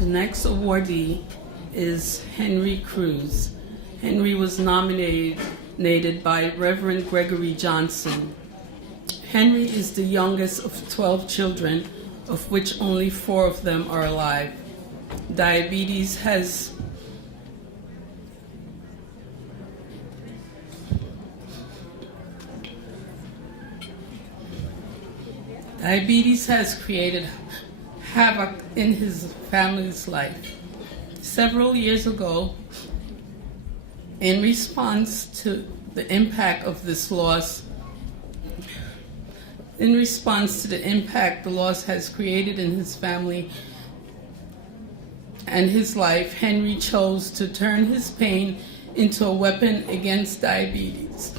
The next awardee is Henry Cruz. Henry was nominated by Reverend Gregory Johnson. Henry is the youngest of 12 children, of which only 4 of them are alive. Diabetes has created havoc in his family's life. Several years ago, in response to the impact the loss has created in his family and his life, Henry chose to turn his pain into a weapon against diabetes.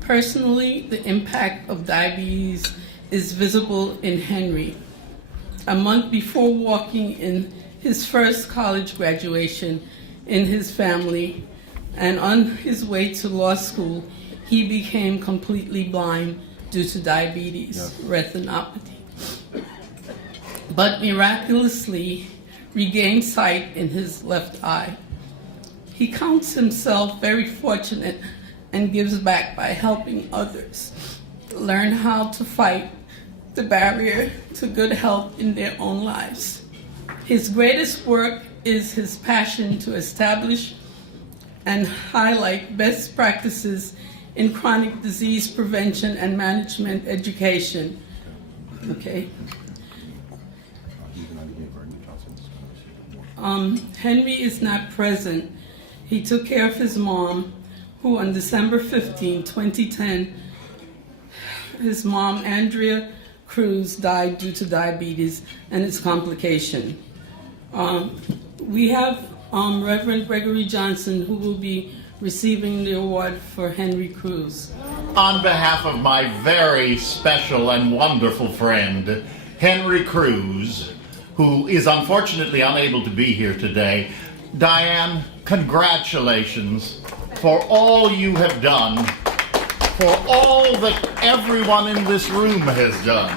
Personally, the impact of diabetes is visible in Henry. A month before walking in his first college graduation in his family and on his way to law school, he became completely blind due to diabetes retinopathy, but miraculously regained sight in his left eye. He counts himself very fortunate and gives back by helping others learn how to fight the barrier to good health in their own lives. His greatest work is his passion to establish and highlight best practices in chronic disease prevention and management education. Okay. Henry is not present. He took care of his mom, who on December 15, 2010, his mom, Andrea Cruz, died due to diabetes and its complication. We have Reverend Gregory Johnson, who will be receiving the award for Henry Cruz. On behalf of my very special and wonderful friend, Henry Cruz, who is unfortunately unable to be here today, Diane, congratulations for all you have done, for all that everyone in this room has done.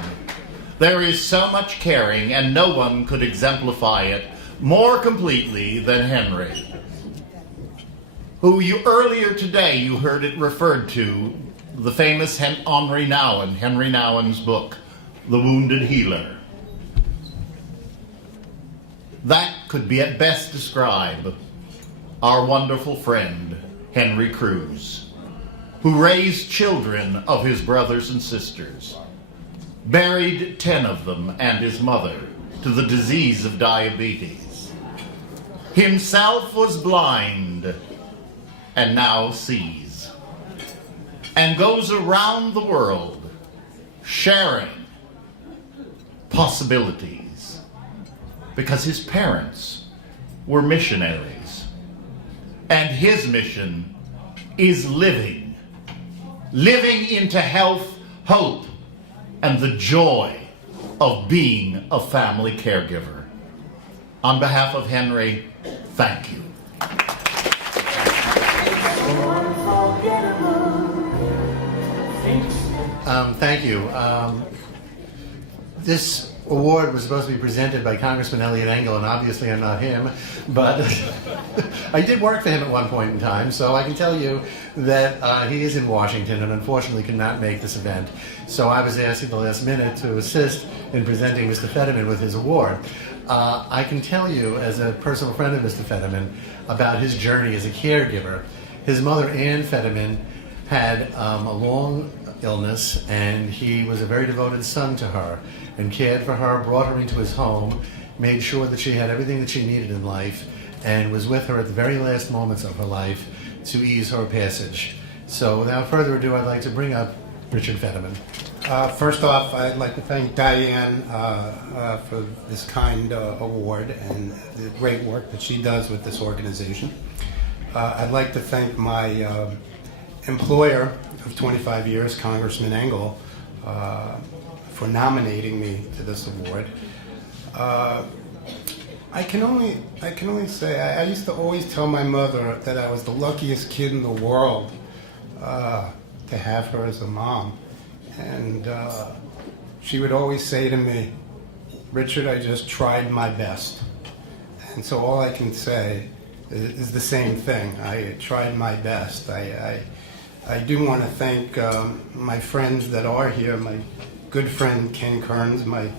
There is so much caring, and no one could exemplify it more completely than Henry, who earlier today you heard it referred to, the famous Henry Nouwen's book, The Wounded Healer. That could be at best describe our wonderful friend, Henry Cruz, who raised children of his brothers and sisters, buried 10 of them and his mother to the disease of diabetes, himself was blind and now sees, and goes around the world sharing possibilities because his parents were missionaries, and his mission is living into health, hope, and the joy of being a family caregiver. On behalf of Henry, thank you. Thank you. This award was supposed to be presented by Congressman Elliot Engel, and obviously I'm not him, but I did work for him at one point in time, so I can tell you that he is in Washington and unfortunately could not make this event. So I was asked at the last minute to assist in presenting Mr. Federman with his award. I can tell you, as a personal friend of Mr. Federman, about his journey as a caregiver. His mother, Ann Federman, had a long illness, and he was a very devoted son to her and cared for her, brought her into his home, made sure that she had everything that she needed in life, and was with her at the very last moments of her life to ease her passage. So without further ado, I'd like to bring up Richard Federman. First off, I'd like to thank Diane for this kind award and the great work that she does with this organization. I'd like to thank my employer of 25 years, Congressman Engel, for nominating me to this award. I can only say I used to always tell my mother that I was the luckiest kid in the world to have her as a mom, and she would always say to me, "Richard, I just tried my best." And so all I can say is the same thing. I tried my best. I do want to thank my friends that are here, my good friend Ken Kearns, my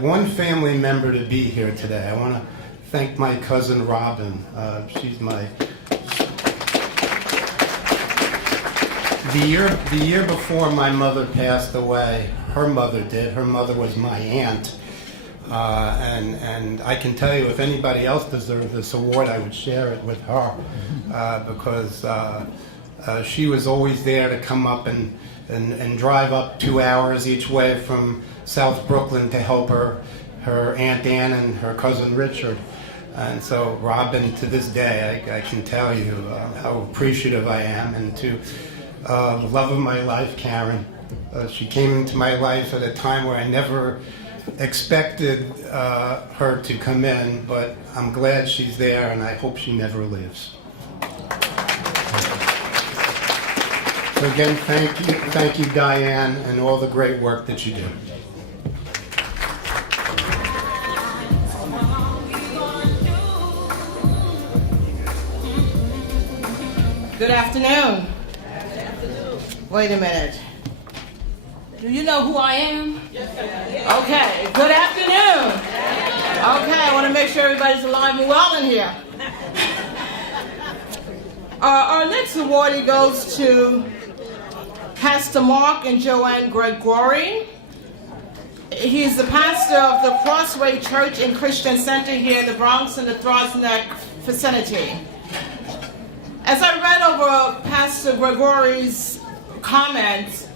one family member to be here today. I want to thank my cousin Robin. She's the year before my mother passed away, her mother did. Her mother was my aunt. And I can tell you, if anybody else deserved this award, I would share it with her, because she was always there to come up and drive up 2 hours each way from South Brooklyn to help her Aunt Ann and her cousin Richard. And so Robin, to this day, I can tell you how appreciative I am, and to the love of my life, Karen. She came into my life at a time where I never expected her to come in, but I'm glad she's there, and I hope she never leaves. So again, thank you, Diane, and all the great work that you do. Good afternoon. Wait a minute. Do you know who I am? Okay, good afternoon. Okay, I want to make sure everybody's alive and well in here. Our next awardee goes to Pastor Mark and Joanne Grigori. He's the pastor of the Crossway Church and Christian Center here in the Bronx in the Throsneck vicinity. As I read over Pastor Grigori's comments,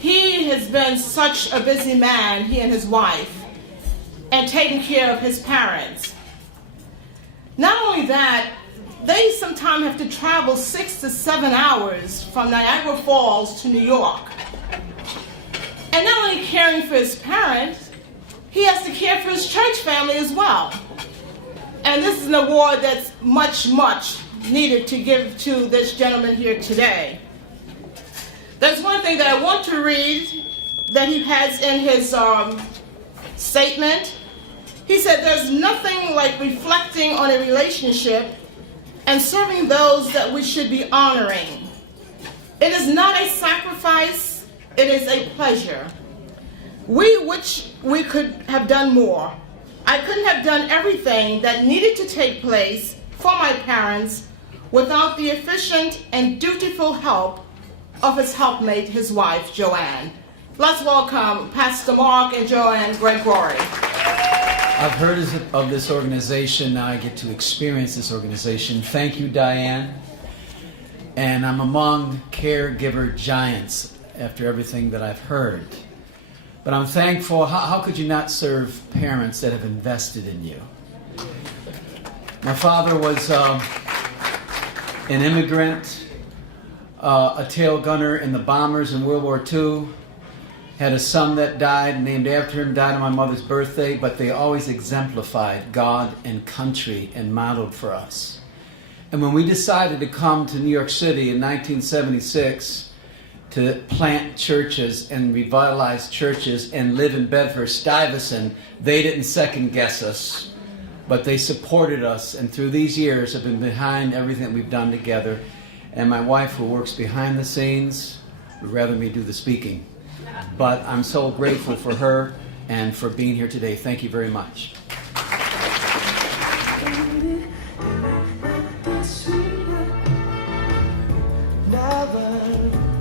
he has been such a busy man, he and his wife, and taking care of his parents. Not only that, they sometimes have to travel 6 to 7 hours from Niagara Falls to New York. And not only caring for his parents, he has to care for his church family as well. And this is an award that's much, much needed to give to this gentleman here today. There's one thing that I want to read that he has in his statement. He said, "There's nothing like reflecting on a relationship and serving those that we should be honoring. It is not a sacrifice, it is a pleasure. We could have done more. I couldn't have done everything that needed to take place for my parents without the efficient and dutiful help of his helpmate, his wife, Joanne." Let's welcome Pastor Mark and Joanne Grigori. I've heard of this organization. Now I get to experience this organization. Thank you, Diane. And I'm among caregiver giants after everything that I've heard. But I'm thankful. How could you not serve parents that have invested in you? My father was an immigrant, a tail gunner in the bombers in World War II. Had a son that died, named after him, died on my mother's birthday, but they always exemplified God and country and modeled for us. And when we decided to come to New York City in 1976 to plant churches and revitalize churches and live in Bedford-Stuyvesant, they didn't second guess us, but they supported us, and through these years have been behind everything that we've done together. And my wife, who works behind the scenes, would rather me do the speaking. But I'm so grateful for her and for being here today. Thank you very much.